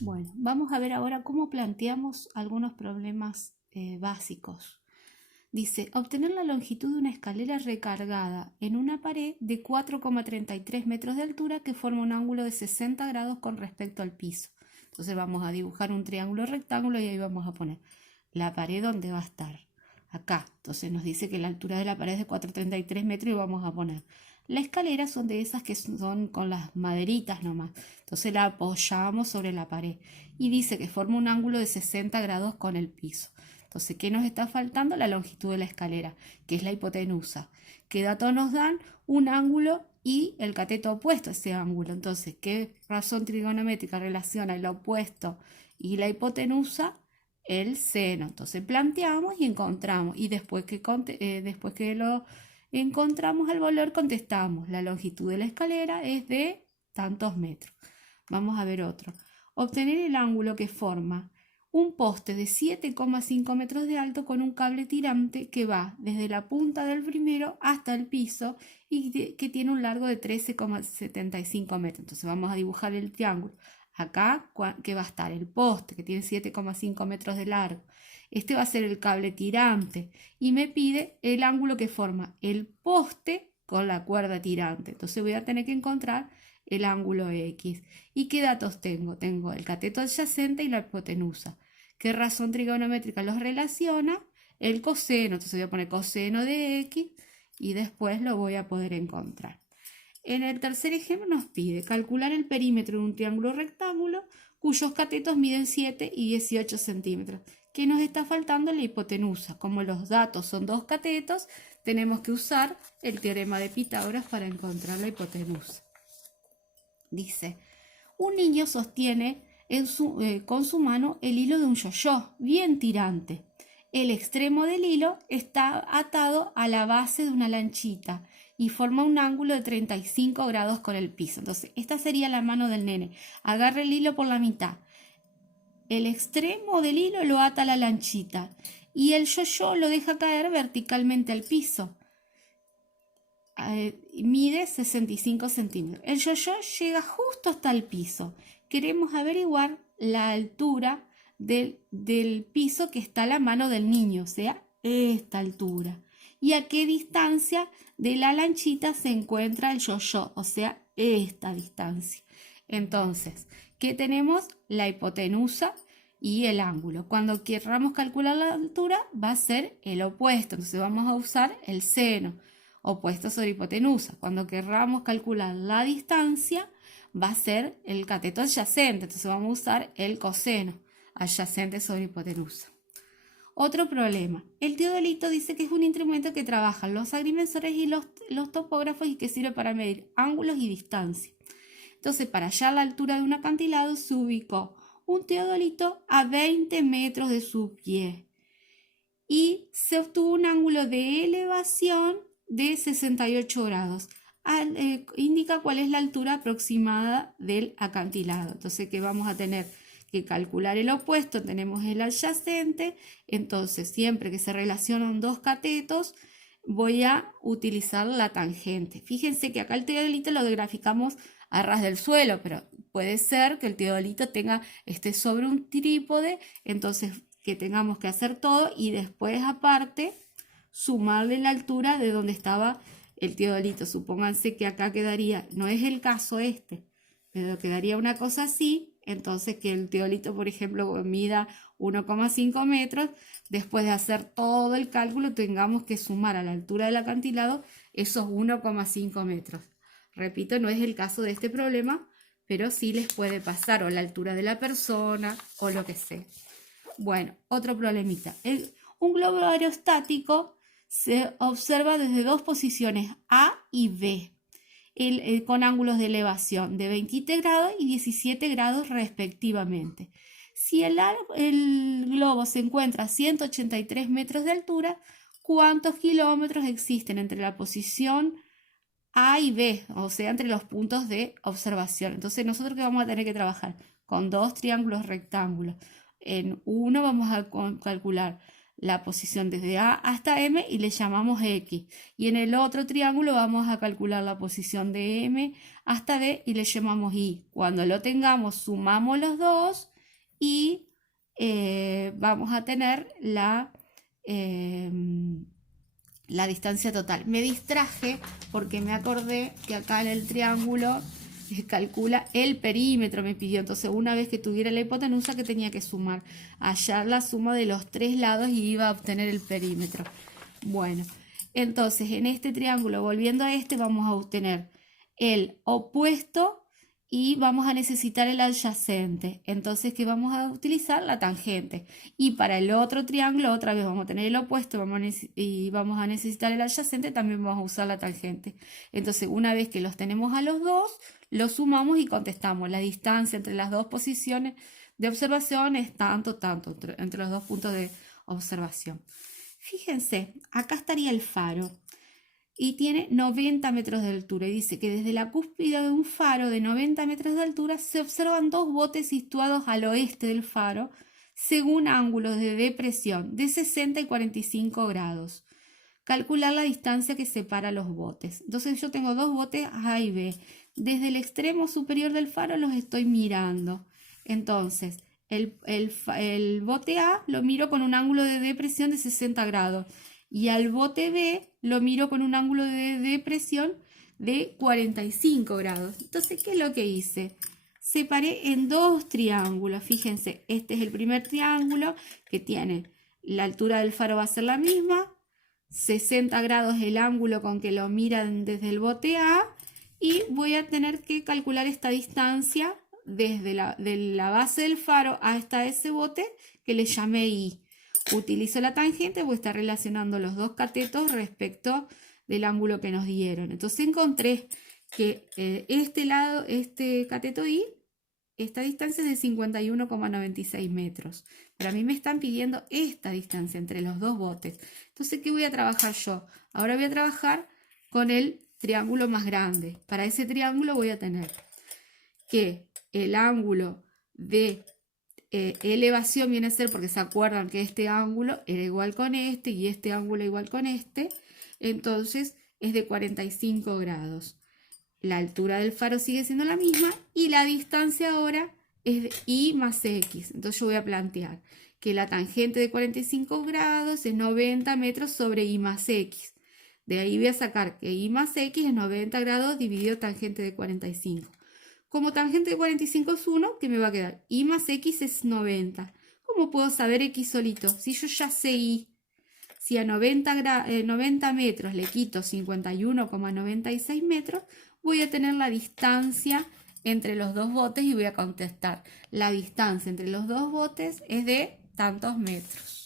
Bueno, vamos a ver ahora cómo planteamos algunos problemas básicos. Dice, obtener la longitud de una escalera recargada en una pared de 4,33 metros de altura que forma un ángulo de 60 grados con respecto al piso. Entonces vamos a dibujar un triángulo rectángulo y ahí vamos a poner la pared donde va a estar. Acá. Entonces nos dice que la altura de la pared es de 4,33 metros y vamos a poner. La escalera son de esas que son con las maderitas nomás. Entonces la apoyamos sobre la pared y dice que forma un ángulo de 60 grados con el piso. Entonces, ¿qué nos está faltando? La longitud de la escalera, que es la hipotenusa. ¿Qué datos nos dan? Un ángulo y el cateto opuesto a ese ángulo. Entonces, ¿qué razón trigonométrica relaciona el opuesto y la hipotenusa? El seno. Entonces planteamos y encontramos. Y después que lo encontramos el valor, contestamos. La longitud de la escalera es de tantos metros. Vamos a ver otro. Obtener el ángulo que forma un poste de 7,5 metros de alto con un cable tirante que va desde la punta del primero hasta el piso y que tiene un largo de 13,75 metros. Entonces vamos a dibujar el triángulo. Acá que va a estar el poste que tiene 7,5 metros de largo. Este va a ser el cable tirante y me pide el ángulo que forma el poste con la cuerda tirante. Entonces voy a tener que encontrar el ángulo X. ¿Y qué datos tengo? Tengo el cateto adyacente y la hipotenusa. ¿Qué razón trigonométrica los relaciona? El coseno. Entonces voy a poner coseno de X y después lo voy a poder encontrar. En el tercer ejemplo nos pide calcular el perímetro de un triángulo rectángulo cuyos catetos miden 7 y 18 centímetros. ¿Qué nos está faltando? La hipotenusa. Como los datos son dos catetos, tenemos que usar el teorema de Pitágoras para encontrar la hipotenusa. Dice, un niño sostiene con su mano el hilo de un yo-yo, bien tirante. El extremo del hilo está atado a la base de una lanchita y forma un ángulo de 35 grados con el piso. Entonces, esta sería la mano del nene. Agarra el hilo por la mitad. El extremo del hilo lo ata a la lanchita y el yo-yo lo deja caer verticalmente al piso. Mide 65 centímetros. El yo-yo llega justo hasta el piso. Queremos averiguar la altura del piso que está a la mano del niño, o sea, esta altura. Y a qué distancia de la lanchita se encuentra el yo-yo, o sea, esta distancia. Entonces, ¿qué tenemos? La hipotenusa y el ángulo. Cuando queramos calcular la altura, va a ser el opuesto. Entonces vamos a usar el seno opuesto sobre hipotenusa. Cuando querramos calcular la distancia, va a ser el cateto adyacente. Entonces vamos a usar el coseno adyacente sobre hipotenusa. Otro problema. El teodolito dice que es un instrumento que trabajan los agrimensores y los topógrafos y que sirve para medir ángulos y distancia. Entonces, para hallar la altura de un acantilado, se ubicó un teodolito a 20 metros de su pie y se obtuvo un ángulo de elevación de 68 grados. Indica cuál es la altura aproximada del acantilado. Entonces, que vamos a tener que calcular el opuesto, tenemos el adyacente. Entonces, siempre que se relacionan dos catetos, voy a utilizar la tangente. Fíjense que acá el teodolito lo graficamos a ras del suelo, pero puede ser que el teodolito esté sobre un trípode, entonces que tengamos que hacer todo y después aparte sumarle la altura de donde estaba el teodolito. Supónganse que acá quedaría, no es el caso este, pero quedaría una cosa así, entonces que el teodolito, por ejemplo, mida 1,5 metros, después de hacer todo el cálculo tengamos que sumar a la altura del acantilado esos 1,5 metros. Repito, no es el caso de este problema, pero sí les puede pasar, o la altura de la persona, o lo que sea. Bueno, otro problemita. Un globo aerostático se observa desde dos posiciones A y B, con ángulos de elevación de 27 grados y 17 grados respectivamente. Si el globo se encuentra a 183 metros de altura, ¿cuántos kilómetros existen entre la posición A y B? O sea, entre los puntos de observación. Entonces, nosotros que vamos a tener que trabajar con dos triángulos rectángulos. En uno vamos a calcular la posición desde A hasta M y le llamamos X. Y en el otro triángulo vamos a calcular la posición de M hasta D y le llamamos Y. Cuando lo tengamos, sumamos los dos y vamos a tener la distancia total. Me distraje porque me acordé que acá en el triángulo calcula el perímetro, me pidió. Entonces, una vez que tuviera la hipotenusa, que tenía que sumar, hallar la suma de los tres lados y iba a obtener el perímetro. Bueno, entonces en este triángulo, volviendo a este, vamos a obtener el opuesto y vamos a necesitar el adyacente. Entonces, ¿qué vamos a utilizar? La tangente. Y para el otro triángulo, otra vez vamos a tener el opuesto y vamos a necesitar el adyacente, también vamos a usar la tangente. Entonces, una vez que los tenemos a los dos, los sumamos y contestamos. La distancia entre las dos posiciones de observación es tanto, entre los dos puntos de observación. Fíjense, acá estaría el faro y tiene 90 metros de altura y dice que desde la cúspide de un faro de 90 metros de altura se observan dos botes situados al oeste del faro según ángulos de depresión de 60 y 45 grados. Calcular la distancia que separa los botes. Entonces yo tengo dos botes A y B. Desde el extremo superior del faro los estoy mirando. Entonces el bote A lo miro con un ángulo de depresión de 60 grados. Y al bote B lo miro con un ángulo de depresión de 45 grados. Entonces, ¿qué es lo que hice? Separé en dos triángulos. Fíjense, este es el primer triángulo que tiene la altura del faro va a ser la misma. 60 grados el ángulo con que lo miran desde el bote A. Y voy a tener que calcular esta distancia desde de la base del faro hasta ese bote que le llamé I. Utilizo la tangente porque está relacionando los dos catetos respecto del ángulo que nos dieron. Entonces encontré que este cateto I, esta distancia es de 51,96 metros. Pero a mí me están pidiendo esta distancia entre los dos botes. Entonces, ¿qué voy a trabajar yo? Ahora voy a trabajar con el triángulo más grande. Para ese triángulo voy a tener que el ángulo de elevación viene a ser, porque se acuerdan que este ángulo era igual con este y este ángulo igual con este, entonces es de 45 grados. La altura del faro sigue siendo la misma y la distancia ahora es de I más X. Entonces yo voy a plantear que la tangente de 45 grados es 90 metros sobre I más X. De ahí voy a sacar que I más X es 90 grados dividido tangente de 45. Como tangente de 45 es 1, ¿qué me va a quedar? I más X es 90. ¿Cómo puedo saber X solito? Si yo ya sé I. Si a 90 metros le quito 51,96 metros, voy a tener la distancia entre los dos botes y voy a contestar. La distancia entre los dos botes es de tantos metros.